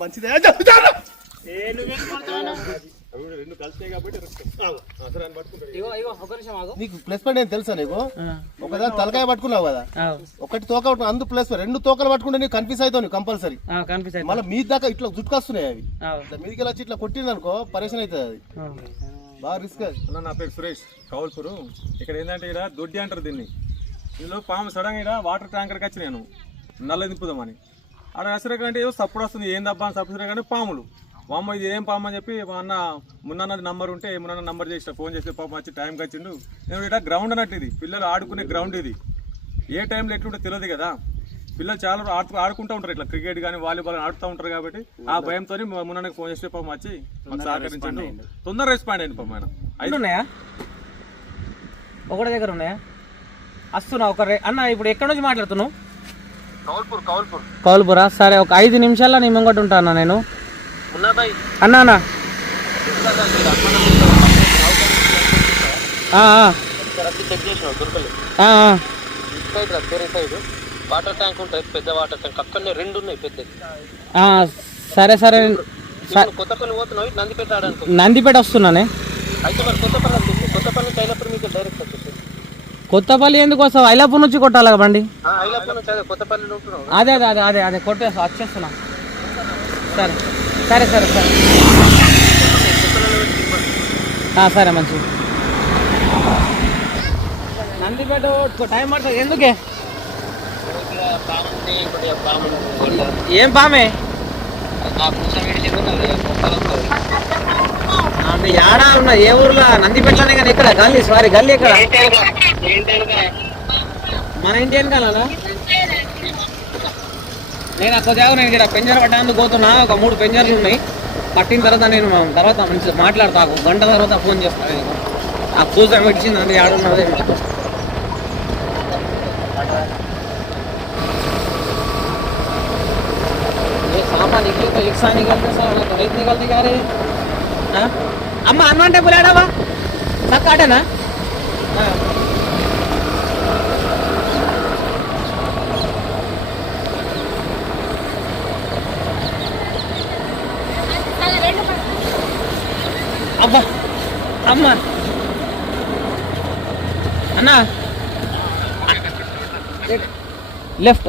మంచిదే నీకు plus point ఏం తెలుసా నీకు? ఒకదాని తలకాయ పట్టుకున్నావు కదా, ఒకటి తోక అందు ప్లస్ రెండు తోకలు పట్టుకుంటే నీకు కన్ఫ్యూజ్ అవుతావు నువ్వు కంపల్సరీ. మళ్ళీ మీ దాకా ఇట్లా జుట్టుకొస్తున్నాయి అవి, మీదికి వెళ్ళి వచ్చి ఇట్లా కొట్టింది అనుకో పరేషన్ అవుతుంది. అది బాగా రిస్క్. నా పేరు సురేష్, కౌల్పూరు. ఇక్కడ ఏంటంటే ఇక్కడ దొడ్డి అంటారు దీన్ని. ఇందులో పాము సడన్ ఇక్కడ వాటర్ ట్యాంకర్కి వచ్చి నేను నల్ల దింపుదామని ఆడ అసలు ఏదో సప్పుడు వస్తుంది, ఏం దబ్బా అని సప్పుడు కానీ పాములు. అమ్మ ఇది ఏం పాము అని చెప్పి అన్న మున్నన్నది నంబర్ ఉంటే మున్న నంబర్ చేసిన ఫోన్ చేస్తే పాపం వచ్చి టైంకి వచ్చిండు. నేను ఇక్కడ గ్రౌండ్ అన్నట్టు, ఇది పిల్లలు ఆడుకునే గ్రౌండ్. ఇది ఏ టైంలో ఎట్లుంటే తెలియదు కదా, పిల్లలు చాలా ఆడుకుంటూ ఉంటారు, ఇట్లా క్రికెట్ కానీ వాలీబాల్ ఆడుతూ ఉంటారు. కాబట్టి ఆ భయంతో మున్నకి ఫోన్ చేస్తే పాపం వచ్చి మాకు సహకరించండి. తొందరగా రెస్పాండ్ అయింది పాపం. ఆయన 5 ఉన్నాయా? ఒకటి దగ్గర ఉన్నాయా? వస్తున్నా ఒక అన్న. ఇప్పుడు ఎక్కడి నుంచి మాట్లాడుతున్నావు? కౌల్పూరా? సరే, ఒక 5 నిమిషాల్లో నీ ముంగట ఉంటా అన్న నేను. అన్నా అన్న వాటర్ ట్యాంక్ ఉంటుంది, పెద్ద వాటర్ ట్యాంక్. అక్కడనే 2 ఉన్నాయి పెద్ద. సరే సరే, కొత్తపల్లి పోతున్నావు, నందిపేట ఆడనుకో. నందిపేట వస్తున్నానే. అయితే మరి కొత్తపల్లి నుంచి అయినప్పుడు మీకు డైరెక్ట్ వచ్చేసి. కొత్తపల్లి ఎందుకు వస్తావు? ఐలాపూర్ నుంచి కొట్టాలి బండి. ఐలాపూర్ నుంచి అదే కొత్తపల్లిలో ఉంటున్నావు. అదే అదే అదే అదే కొట్టేస్తా, వచ్చేస్తున్నా. సరే సరే సరే సరే సరే మంచిది. నందిపేట టైం పడుతుంది ఎందుకే? ఏం పామే అంటే ఏడా ఉన్నా? ఏ ఊర్లో? నందిపేటలోనే కానీ. ఎక్కడ గల్లీ? సారీ గల్లీ ఎక్కడ? మన ఇంటి వెనకాలనా? నేను కొద్దిగా నేను ఇక్కడ పెంజర్ పట్టడానికి పోతున్నా. ఒక 3 పెంజర్లు ఉన్నాయి. పట్టిన తర్వాత నేను మంచిగా మాట్లాడతా. 1 గంట తర్వాత ఫోన్ చేస్తాను. నేను ఆ పూజ పెట్టింది అంటే ఆడున్నది. सामान निकले तो एक साथ निकलते सर, तो नहीं निकलती क्या रे? अम्मा हनुमान टेम्पल आड़ा बा सब काटे ना. అబ్బా అమ్మ అన్న లెఫ్ట్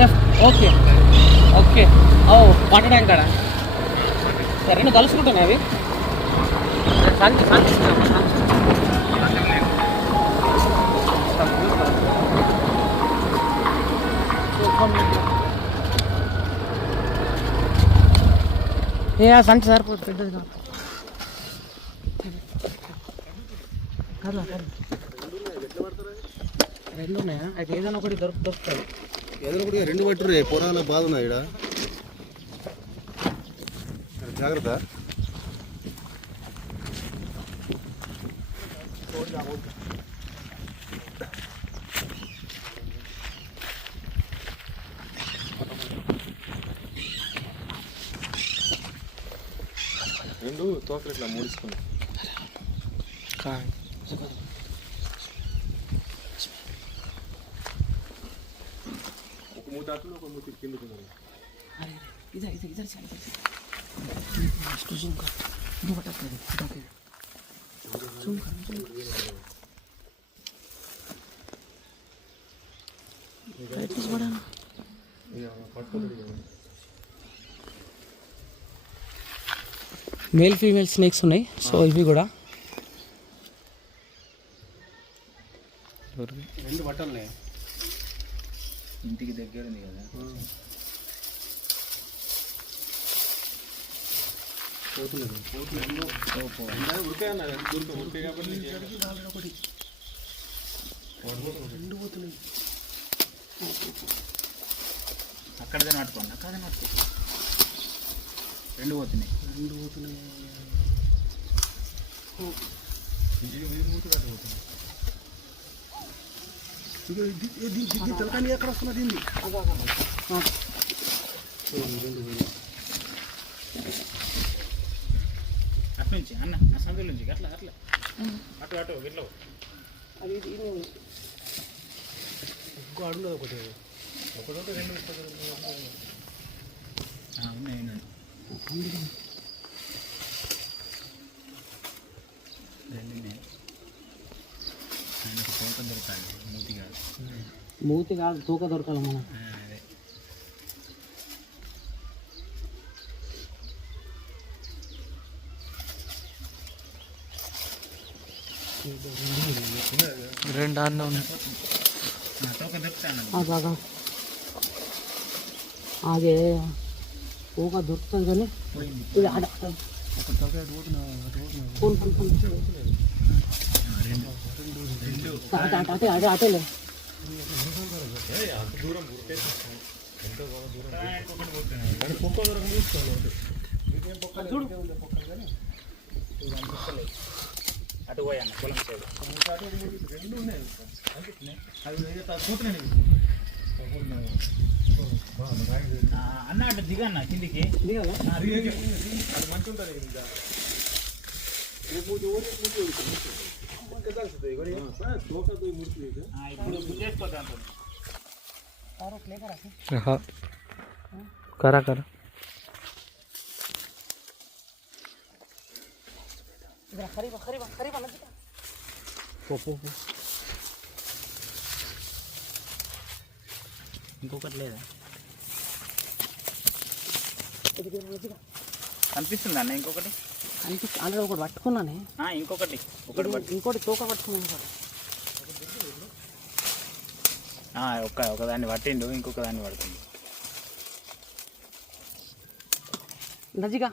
లెఫ్ట్. Okay okay. ఓ వాటర్ ట్యాంక్ కాడ. సరే నేను కలుసుకుంటాను. అవి సంచి సంచి ఏ సంచి సరిపోతుంది, పెద్దది కాదు. కదా 2 ఉన్నాయా? అయితే ఏదైనా ఒకటి దొరుకుతాయి. ఏదైనా ఒకటి 2 పట్టురే. పొరాల బాధ ఉన్నాయి ఇక్కడ, జాగ్రత్త. రెండు తోకలు ఇట్లా ముడుచుకుని ఒక మూత అట్లు ఒక మూత కిందకున్నాను. इधर इधर इधर से इसको जूम कर, दो बटा कर दे, जूम कर ब्राइटनेस बढ़ाना. మేల్ ఫీమేల్ స్నేక్స్ ఉన్నాయి. సో ఇవి కూడా 2 బట్టలనే. ఇంటికి దగ్గర ఉంది కదా. అక్కడదే నాటుకోండి, అక్కడదే నాటుకో. 2 పోతున్నాయి. తలకాయ ఎక్కడ వస్తున్నది? అట్నుంచి అన్న ఆ సందుల నుంచి అట్లా అట్లా అటు అటు ఇట్లా అది ఇంకో అడుగులో ఒకటి 2 మూతి కాదు తూక దొరకాలి మనం. రెండు అన్న ఉన్నాయి. అదే తూక దొరుకుతుంది కానీ ఇది ఆడ అటలే అటు పోయాను పొలం సైడ్ అన్న అటు దిగన్న కిందికి ఇప్పుడు చేసుకోతాను. करा करा ఇంకొకటి లేదా కనిపిస్తుంది అన్న ఇంకొకటి ఆల్రెడీ ఒకటి పట్టుకున్నానే. ఇంకొకటి ఇంకోటి తూక పట్టుకున్నాను. ఒకదాన్ని పట్టిండు ఇంకొక దాన్ని పడుతుంది. నజిగా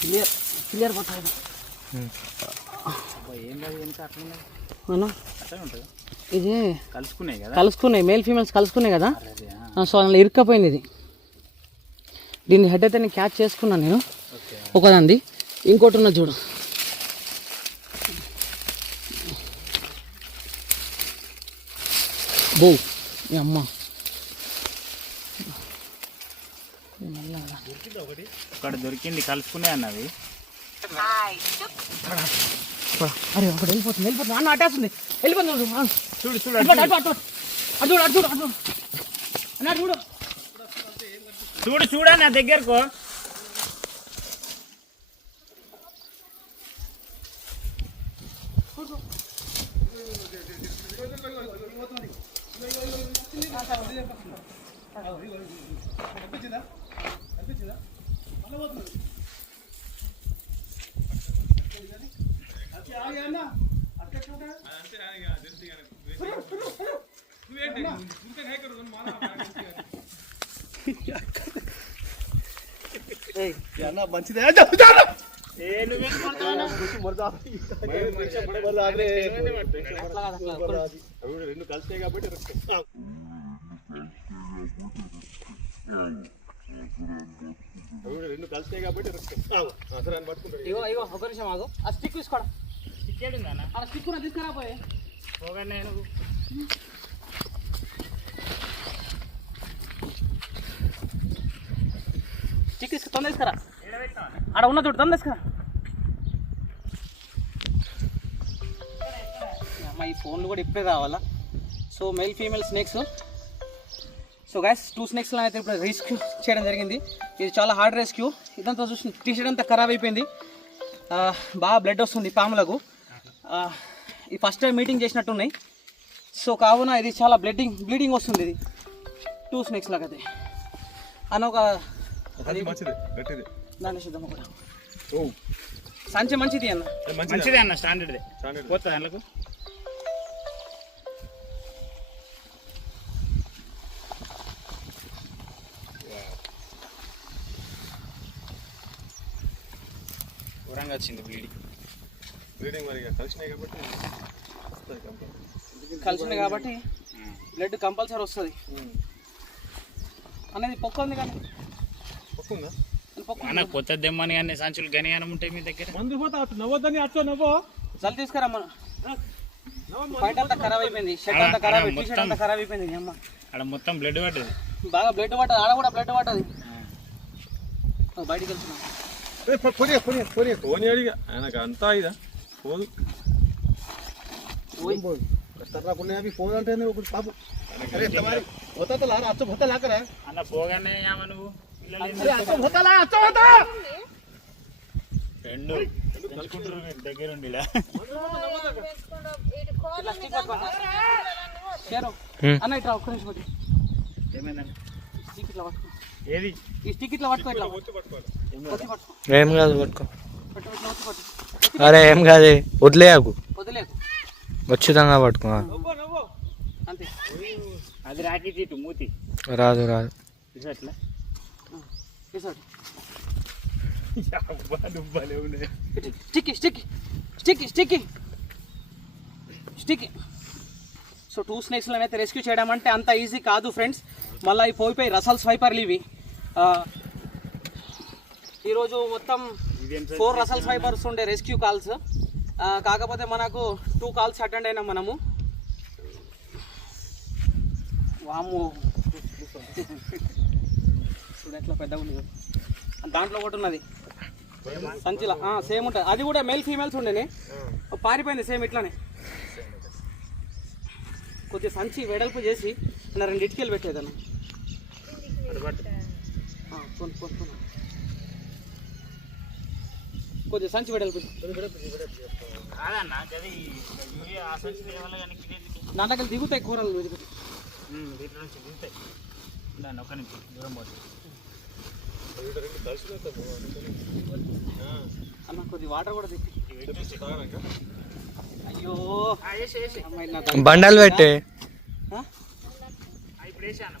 క్లియర్ క్లియర్ పట్టాలి. ఏం లేదు వెనుక అట్లా అట్లా ఉంటుంది. ఇది కలుసుకున్నాయి కదా, కలుసుకున్నాయి మేల్ ఫీమేల్స్ కలుసుకున్నాయి కదా. సో అందులో ఇరుక్కపోయింది ఇది. దీన్ని హెడ్ అయితే నేను క్యాచ్ చేసుకున్నాను నేను ఒకదాంది. ఇంకోటి ఉన్నది చూడు. బో మీ అమ్మ ఒకటి దొరికింది కలుసుకునే అన్నది. అరే ఒకటి వెళ్ళిపోతుంది అన్న అట్టేస్తుంది వెళ్ళిపోతుంది. చూడు చూడు అటు చూడు అటు చూడు అటు అన్న చూడు చూడు చూడా నా దగ్గరకు. మంచిదే రెండు కలిసాయి కాబట్టి రెండు కలిసాయి కాబట్టి ఇగో ఇగో ఒక నిమిషం ఆగు. ఆ స్టిక్ తీసుకోడా. స్టిక్ ఏడుందన్న? ఆ స్టిక్ నా తీసుకురా పోయి. పోగానే నేను స్టిక్ తీసుకు తొందర తీసుకురా. ఆడ ఉన్న చూడు తొందర తీసుకురా. అమ్మ ఈ ఫోన్లు కూడా ఇప్పుడే కావాలా. So male female snakes. So guys 2 స్నేక్స్లో అయితే ఇప్పుడు రెస్క్యూ చేయడం జరిగింది. ఇది చాలా హార్డ్ రెస్క్యూ. ఇదంతా చూసి టీషర్ట్ అంతా ఖరాబ్ అయిపోయింది. బాగా బ్లడ్ వస్తుంది పాములకు. ఇది ఫస్ట్ టైం మీటింగ్ చేసినట్టున్నాయి. సో కావున ఇది చాలా బ్లీడింగ్ వస్తుంది. ఇది 2 స్నేక్స్ లాగా అయితే అని ఒక దాన్ని సిద్ధం కూడా సంచి మంచిది అన్న. మంచిదే అన్న, స్టాండర్డ్దే పోతుంది అందులోకి. ఘోరంగా వచ్చింది బ్లీడింగ్ మరి కలిసినాయి కాబట్టి బ్లడ్ కంపల్సరీ వస్తుంది అనేది పొక్క ఉంది కానీ అన్న కొత్త దెమ్మని అన్ని సంచులు గనియానం ఉంటాయి మీ దగ్గర. మందు పోతా అటు నవ్వద్దని అట్లా నవ్వు జల్ తీసుకురమ్మ. ఫైట్ అంతా ఖరాబ్ అయిపోయింది, షర్ట్ అంతా ఖరాబ్, టీ షర్ట్ అంతా ఖరాబ్ అయిపోయింది. అమ్మ అక్కడ మొత్తం బ్లడ్ పడ్డది, బాగా బ్లడ్ పడ్డది. ఆడ కూడా బ్లడ్ పడ్డది. బయటికి వెళ్తున్నాం. ఫోన్ అడిగా ఆయనకు అంతా ఇదా పోదు. ఫోన్ అంటే ఒకటి పాపు होता तो ला अच्छा होता ला करे అన్న పోగానే ఏమ నువ్వు పిల్లలు अरे अच्छा होता ला अच्छा होता రెండు తెలుసుకుంటారు మీరు దగ్గరుండిలా అన్న ఇట్లా ఒక్క నిమిషం కొట్టి ఏమైందండి స్టిక్ ఇట్లా పట్టుకో ఏది ఈ స్టిక్ ఇట్లా పట్టుకో ఇట్లా ఒత్తి పట్టుకో ఏం కాదు పట్టుకో పట్టు ఇట్లా ఒత్తి పట్టు అరే ఏం కాదు వదిలేయకు వదిలేకు ఖచ్చితంగా పట్టుకో అంతే అది రాకి చీటు మూతి రాదు రాదు ఇట్లా తీసుకోండి దుబ్బాలే ఉన్నాయి stick stick stick stick stick so 2 స్నేక్స్లను అయితే రెస్క్యూ చేయడం అంటే అంత ఈజీ కాదు ఫ్రెండ్స్. మళ్ళీ ఈ పోయిపోయి రసల్ స్వైపర్లు ఇవి. ఈరోజు మొత్తం 4 రసల్ స్వైపర్స్ ఉండే రెస్క్యూ కాల్స్. కాకపోతే మనకు 2 కాల్స్ అటెండ్ అయినాం మనము. వాము చూడు ఎట్లా పెద్దగా ఉంది. దాంట్లో ఒకటి ఉన్నది సంచిలా సేమ్ ఉంటుంది. అది కూడా మేల్ ఫీమేల్స్ ఉండేనే పారిపోయింది సేమ్ ఇట్లానే. కొద్దిగా సంచి వెడల్పు చేసి నా 2 ఇటుకలు పెట్టేదాన్ని. కొద్దిగా సంచి వెడల్పు దాంట్లోకి దిగుతాయి కూరలు. దీంట్లో నుంచి దిగుతాయి ఒక్క నిమిషం దూరం పోతుంది. అన్న కొద్ది వాటర్ కూడా తెచ్చి. అయ్యో బండలు పెట్టే ఇప్పుడు వేసా అన్న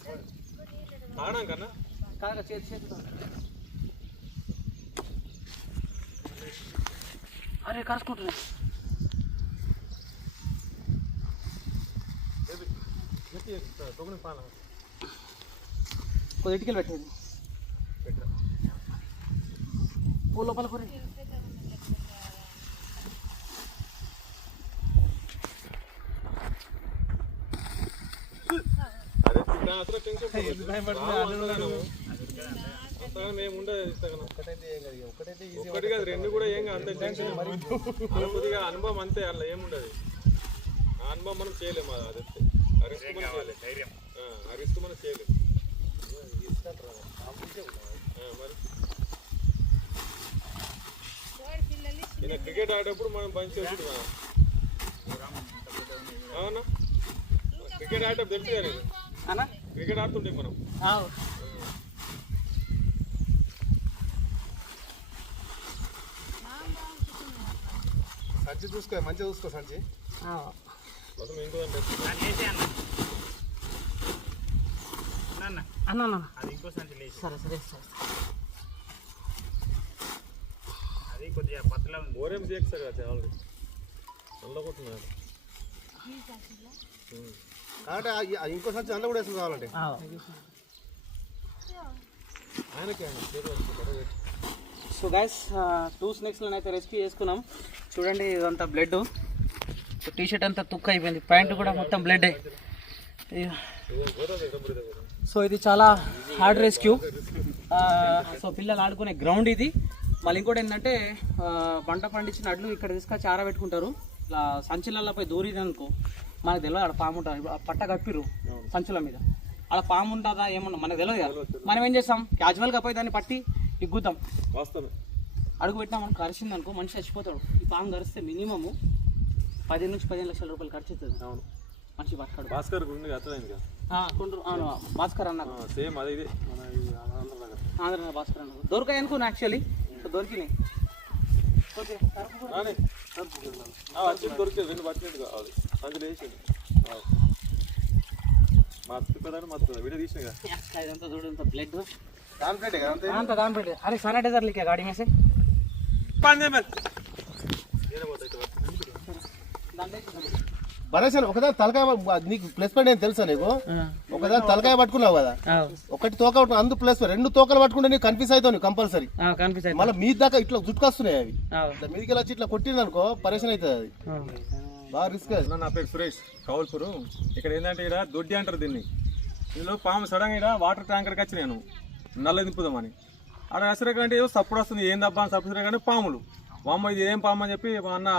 కాదు చేతి అరే కరుచుకుంటున్నాయి. కొద్ది ఇటుకలు పెట్టేది పూ లోపల కొరి. ఒకటి కాదు 2 కూడా ఏం అంత టెన్షన్ కొద్దిగా అనుభవం అంతే. అలా ఏముండదు. ఆ అనుభవం మనం చేయలేము. అది ఆ రిస్క్ మనం చేయలేము. మరి క్రికెట్ ఆడేటప్పుడు మనం బంచ్ చేసుకుంటున్నాం. అవునా క్రికెట్ ఆడేటప్పుడు తెలుసు కదా అన్న క్రికెట్ ఆడుతుంటే మనం సంచి చూసుకో మంచిగా చూసుకో సంచి మొత్తం ఇంకోదంటే అన్న అన్న అది ఇంకో సంచి లేచి సరే సరే సరే అది కొద్దిగా పతలా ఉంది. ఓరేం చేస్తారు కదా ఆల్రెడీ అందులో కొట్టున్నారు కాబట్టి ఇంకో సంచి అందులో కూడా వేసుకు కావాలంటే ఆయనకి సో గైస్ 2 స్నేక్స్లను అయితే రెస్క్యూ చేసుకున్నాం. చూడండి ఇదంతా బ్లడ్. టీషర్ట్ అంతా తుక్కు అయిపోయింది. ప్యాంట్ కూడా మొత్తం బ్లడ్. సో ఇది చాలా హార్డ్ రెస్క్యూ. సో పిల్లలు ఆడుకునే గ్రౌండ్ ఇది. మళ్ళీ ఇంకోటి ఏంటంటే పంట పండించిన అడ్లు ఇక్కడ తీసుకొచ్చి ఆరబెట్టుకుంటారు. ఇట్లా సంచులలో పోయి దూరిదనుకో మనకు తెలియదు. ఆడ పాము ఉంటుంది. పట్ట కప్పిరు సంచుల మీద. ఆడ పాము ఉంటుందా ఏమన్నా మనకు తెలియదు కదా. మనం ఏం చేస్తాం క్యాజువల్గా పోయి దాన్ని పట్టి ఇగ్గుతాం. అడుగు పెట్టినా మనకు కరిచింది అనుకో మనిషి చచ్చిపోతాడు. ఈ పాము కరిస్తే మినిమము 10 నుంచి 15 లక్షల రూపాయలు ఖర్చు అవుతుంది. అవును మనిషి బతకాడు. భాస్కర్ గుండి అర్థమైంది కదా. అవును భాస్కర్ అన్న సేమ్ అదే ఇదే మన ఆంధ్ర భాస్కర్ అన్న దొరికాయి అనుకున్నా. యాక్చువల్లీ దొరికినాయి. ఓకే దొరికేది 2 పట్టినట్టు కావాలి. అందులో వేసేది మర్చిపోతాను మర్చిపోతా వీడియో తీసిన కదా. ఇదంతా చూడంత బ్లడ్ దానికంటే కదా అంత దానిపెట్టే. అరే శానిటైజర్ లీకే గాడి में से బరేసాను. ఒకదాని తలకాయ నీకు ప్లస్ పాయింట్ ఏం తెలుసా నీకు? ఒకదాని తలకాయ పట్టుకున్నావు కదా, ఒకటి తోక అందు ప్లస్ 2 తోకలు పట్టుకుంటే నీకు కన్ఫ్యూజ్ అవుతావు కంపల్సరీ. మళ్ళీ మీ దాకా ఇట్లా జుట్టుకొస్తున్నాయి అవి. మీదికి వచ్చి ఇట్లా కొట్టింది అనుకో పరేషన్ అవుతుంది. అది బాగా రిస్క్. నా పేరు సురేష్ కౌల్పూరు. ఇక్కడ ఏంటంటే ఇక్కడ దొడ్డి అంటారు దీన్ని. ఇందులో పాము సడన్ ఇక్కడ వాటర్ ట్యాంకర్కి వచ్చి నేను నల్ల దింపుదామని ఆడ అసలు ఏదో సప్పుడు వస్తుంది. ఏం దబ్బా అని సప్పుడు కానీ పాములు వామ్మ ఇది ఏం పాము అని చెప్పి అన్న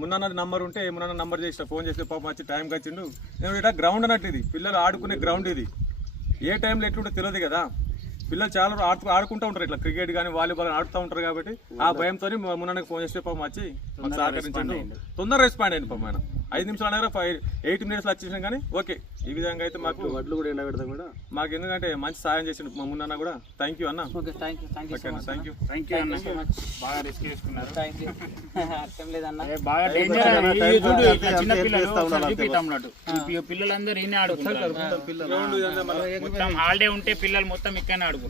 మున్న నంబర్ ఉంటే మున్న నంబర్ చేసిన ఫోన్ చేసి పాపం వచ్చి టైంకి వచ్చిండు. నేను ఇక్కడ గ్రౌండ్ అన్నట్టు ఇది పిల్లలు ఆడుకునే గ్రౌండ్ ఇది. ఏ టైంలో ఎట్లుంటే తెలియదు కదా. పిల్లలు చాలా ఆడుకుంటూ ఉంటారు, ఇట్లా క్రికెట్ కానీ వాలీబాల్ ఆడుతూ ఉంటారు. కాబట్టి ఆ భయంతో మున్నకి ఫోన్ చేస్తే పాపం వచ్చి మాకు సహకరించండు. తొందరగా రెస్పాండ్ అయింది పాపం ఆయన. 5 నిమిషాలు అనగా 8 minutes వచ్చేసాం. కానీ ఓకే, ఈ విధంగా అయితే మాకు వడ్లు కూడా ఎండబెడతాం కూడా మాకు ఎందుకంటే మంచి సాయం చేసిండు మా మున్న కూడా. థ్యాంక్ యూ అన్న. Okay, thank you thank you. Thank you అన్న, బాగా రిస్క్ తీసుకున్నారు. Thank you. అర్థం లేదన్న, బాగా డేంజర్. చూడు ఇట్లా చిన్న పిల్లలు చూపిస్తాం అన్నట్టు. పిల్లలందరూ ఈయన ఆడుకుంటారు. మొత్తం హాలిడే ఉంటే పిల్లలు మొత్తం ఇక్కడనే ఆడుకుంటారు.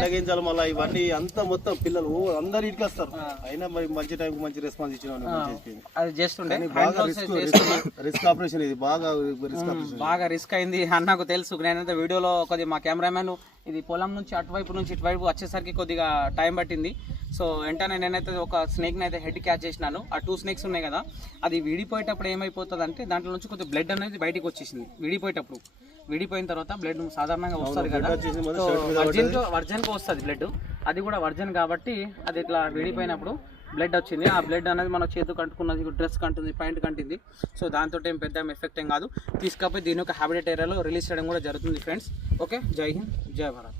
తగ్గించాలి మళ్ళీ ఇవన్నీ అంతా మొత్తం పిల్లలు అందరు ఇంటికి వస్తారు. అయినా మరి మంచి టైంకి మంచి రెస్పాన్స్ ఇచ్చిన అది చేస్తుండే. బాగా రిస్క్ ఆపరేషన్ ఇది, బాగా రిస్క్ ఆపరేషన్, బాగా రిస్క్ అయింది అన్నకు తెలుసు. నేనైతే వీడియోలో కొద్దిగా మా కెమెరామెన్ ఇది పొలం నుంచి అటువైపు నుంచి ఇటువైపు వచ్చేసరికి కొద్దిగా టైం పట్టింది. సో వెంటనే నేనైతే ఒక స్నేక్ని అయితే హెడ్ క్యాచ్ చేసినాను. ఆ 2 snakes ఉన్నాయి కదా, అది విడిపోయేటప్పుడు ఏమైపోతుంది అంటే దాంట్లో నుంచి కొద్దిగా బ్లడ్ అనేది బయటికి వచ్చేసింది. విడిపోయిన తర్వాత బ్లడ్ సాధారణంగా వస్తుంది కదా, వర్జన్కి వస్తుంది బ్లడ్. అది కూడా వర్జన్ కాబట్టి అది ఇట్లా విడిపోయినప్పుడు బ్లడ్ వచ్చింది. ఆ బ్లడ్ అనేది మన చేతికి కంటుకున్నది, డ్రెస్ కంటుంది, పాయింట్ కంటింది. సో దాంతో ఏం పెద్ద ఎఫెక్ట్ ఏం కాదు. తీసుకపోయి దీని యొక్క హ్యాబిటేట్ ఏరియాలో రిలీజ్ చేయడం కూడా జరుగుతుంది ఫ్రెండ్స్. ఓకే, జై హింద్, జై భారత్.